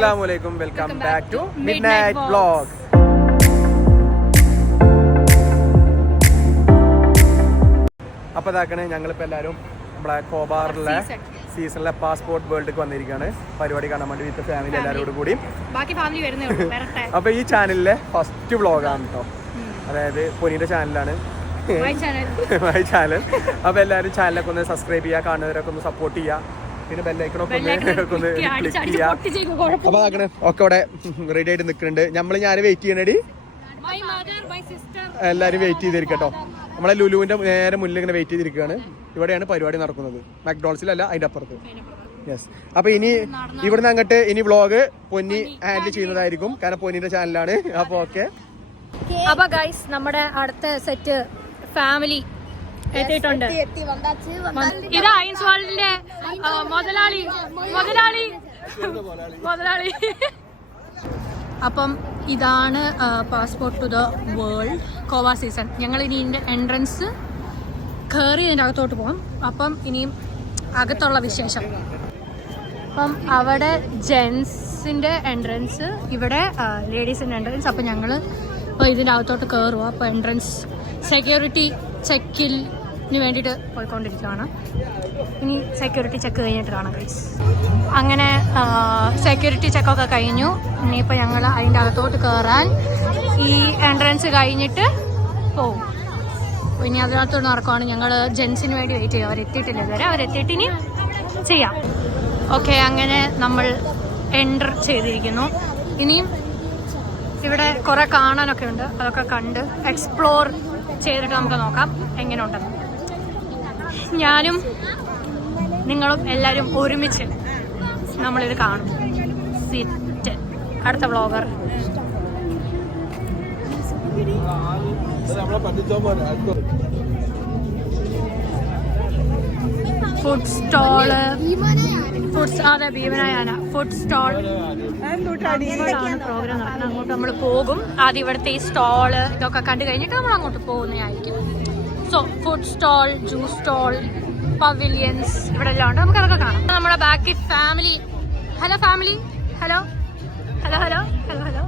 Assalamualaikum, welcome back to Midnight Vlog. അപ്പോൾ ഇതാക്കണേ ഞങ്ങളിപ്പോൾ എല്ലാവരും നമ്മുടെ കോബാറിലെ സീസണിലെ പാസ്പോർട്ട് വേൾഡിലേക്ക് വന്നിരിക്കുകയാണ്. പരിപാടി കാണാൻ വേണ്ടി വിത്ത് ഫാമിലി എല്ലാവരോടും കൂടി. അപ്പോൾ ഈ ചാനലിലെ ഫസ്റ്റ് വ്ളോഗാണ് കേട്ടോ. അതായത് പൊന്നിയുടെ ചാനലാണ്, മൈ ചാനൽ. അപ്പോൾ എല്ലാവരും ചാനലൊക്കെ ഒന്ന് സബ്സ്ക്രൈബ് ചെയ്യുക, കാണുന്നവരൊക്കെ ഒന്ന് സപ്പോർട്ട് ചെയ്യുക, പിന്നെ ബെല്ലൈക്കണൊക്കെ ഒന്ന് ക്ലിക്ക് ചെയ്യാം. അപ്പൊ ആക്കണേ ഒക്കെ ഇവിടെ റെഡി ആയിട്ട് നിൽക്കുന്നുണ്ട്. ഞാൻ വെയിറ്റ് ചെയ്യണടി, എല്ലാരും വെയിറ്റ് ചെയ്തിരിക്കട്ടോ. നമ്മളെ ലുലുവിന്റെ നേരെ മുന്നിൽ ഇങ്ങനെ വെയിറ്റ് ചെയ്തിരിക്കുകയാണ്. ഇവിടെയാണ് പരിപാടി നടക്കുന്നത്, മക്ഡോണൽസിലല്ല, അതിന്റെ അപ്പുറത്ത്. യെസ്. അപ്പൊ ഇനി ഇവിടുന്ന് അങ്ങോട്ട് ഇനി വ്ളോഗ് പൊന്നി ഹാൻഡിൽ ചെയ്യുന്നതായിരിക്കും, കാരണം പൊന്നിന്റെ ചാനലാണ്. അപ്പൊ ഓക്കെ. അപ്പൊ ഗൈസ് നമ്മുടെ അടുത്ത സെറ്റ് ഫാമിലി എത്തിയിട്ടുണ്ട്. ഇത് ഐൻസ് വേൾഡിന്റെ മുതലാളി. അപ്പം ഇതാണ് പാസ്പോർട്ട് ടു ദ വേൾഡ് കോവ സീസൺ. ഞങ്ങൾ ഇനി ഇതിന്റെ എൻട്രൻസ് കയറി അതിൻ്റെ അകത്തോട്ട് പോകും. അപ്പം ഇനിയും അകത്തുള്ള വിശേഷം. അപ്പം അവിടെ ജെൻസിന്റെ എൻട്രൻസ്, ഇവിടെ ലേഡീസിന്റെ എൻട്രൻസ്. അപ്പം ഞങ്ങൾ ഇപ്പോൾ ഇതിൻ്റെ അകത്തോട്ട് കയറുക. അപ്പോൾ എൻട്രൻസ് സെക്യൂരിറ്റി ചെക്കിന് വേണ്ടിയിട്ട് പോയിക്കൊണ്ടിരിക്കുകയാണ്. ഇനി സെക്യൂരിറ്റി ചെക്ക് കഴിഞ്ഞിട്ട് കാണാം ഗൈസ്. അങ്ങനെ സെക്യൂരിറ്റി ചെക്കൊക്കെ കഴിഞ്ഞു. ഇനിയിപ്പോൾ ഞങ്ങൾ അതിൻ്റെ അകത്തോട്ട് കയറാൻ ഈ എൻട്രൻസ് കഴിഞ്ഞിട്ട് പോകും. ഇനി അതിനകത്തോട്ട് നടക്കുവാണ്. ഞങ്ങൾ ജെൻസിന് വേണ്ടി വെയിറ്റ് ചെയ്യും. അവരെത്തിയിട്ടില്ല ഇതുവരെ, അവരെത്തിയിട്ട് ഇനി ചെയ്യാം. ഓക്കെ, അങ്ങനെ നമ്മൾ എൻ്റർ ചെയ്തിരിക്കുന്നു. ഇനിയും ഇവിടെ കുറേ കാണാനൊക്കെ ഉണ്ട്. അതൊക്കെ കണ്ട് എക്സ്പ്ലോർ ചെയ്തിട്ട് നമുക്ക് നോക്കാം എങ്ങനെ ഉണ്ടെന്ന്. ഞാനും നിങ്ങളും എല്ലാവരും ഒരുമിച്ച് നമ്മളിത് കാണും. സിറ്റ് അടുത്ത വ്ളോഗർ. ഫുഡ് സ്റ്റോള്, അതെ ഭീമനായാണ് ഫുഡ് സ്റ്റോൾ. ഇവിടെയാണ് പ്രോഗ്രാം നടക്കുന്നത്. അങ്ങോട്ട് നമ്മൾ പോകും. ആദ്യം ഇവിടുത്തെ ഈ സ്റ്റോള് ഇതൊക്കെ കണ്ടു കഴിഞ്ഞിട്ട് നമ്മൾ അങ്ങോട്ട് പോകുന്നതായിരിക്കും. So food stall, juice stall, pavilions ഇവിടെ എല്ലാം ഉണ്ട്. നമുക്ക് അതൊക്കെ കാണാം. നമ്മുടെ ബാക്കി family. Hello family. Hello hello hello hello hello.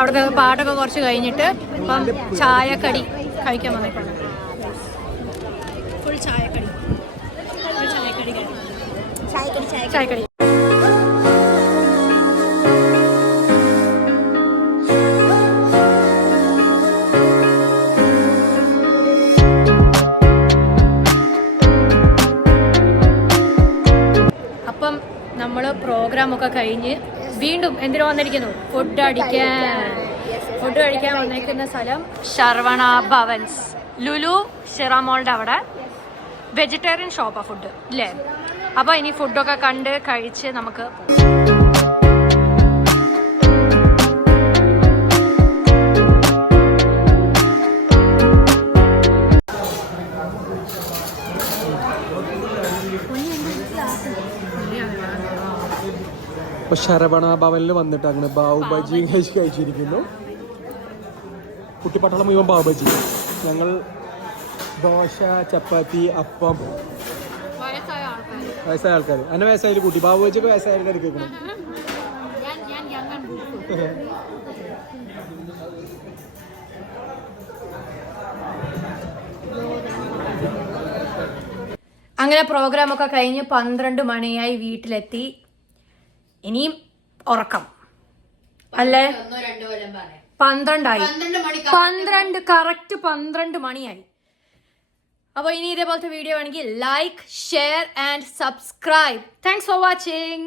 അവിടുത്തെ പാട്ടൊക്കെ കുറച്ച് കഴിഞ്ഞിട്ട് ഇപ്പം ചായക്കടി കഴിക്കാൻ വന്നേക്കുണ്ട്. ഫുൾ ചായക്കടി. അപ്പം നമ്മൾ പ്രോഗ്രാമൊക്കെ കഴിഞ്ഞ് വീണ്ടും എന്തിനു വന്നിരിക്കുന്നു? ഫുഡ് കഴിക്കാൻ വന്നിരിക്കുന്ന സ്ഥലം ശരവണ ഭവൻസ്, ലുലു ഷിറാമോളുടെ അവിടെ. വെജിറ്റേറിയൻ ഷോപ്പാ ഫുഡ് ഇല്ലേ? അപ്പോൾ ഇനി ഫുഡൊക്കെ കണ്ട് കഴിച്ച് നമുക്ക് ഇപ്പോൾ ശരവണ ഭവനിൽ വന്നിട്ട് അങ്ങനെ ബാവു ബജി കഴിച്ചിരിക്കുന്നു. കുട്ടിപ്പട്ടാളം മുഴുവൻ ബാവു ബജി. ഞങ്ങൾ ദോശ, ചപ്പാത്തി, അപ്പം. വയസ്സായ ആൾക്കാർ എന്നെ വയസ്സായാലും കൂട്ടി. ബാവു ബജിയൊക്കെ വയസ്സായ ആൾക്കാർ കേൾക്കണം. അങ്ങനെ പ്രോഗ്രാമൊക്കെ കഴിഞ്ഞ് 12 മണിയായി വീട്ടിലെത്തി. ഇനിയും ഉറക്കം അല്ലേ? 12 കറക്റ്റ് 12 മണിയായി. അപ്പോൾ ഇനി ഇതേപോലത്തെ വീഡിയോ ആണെങ്കിൽ like share and subscribe. Thanks for watching.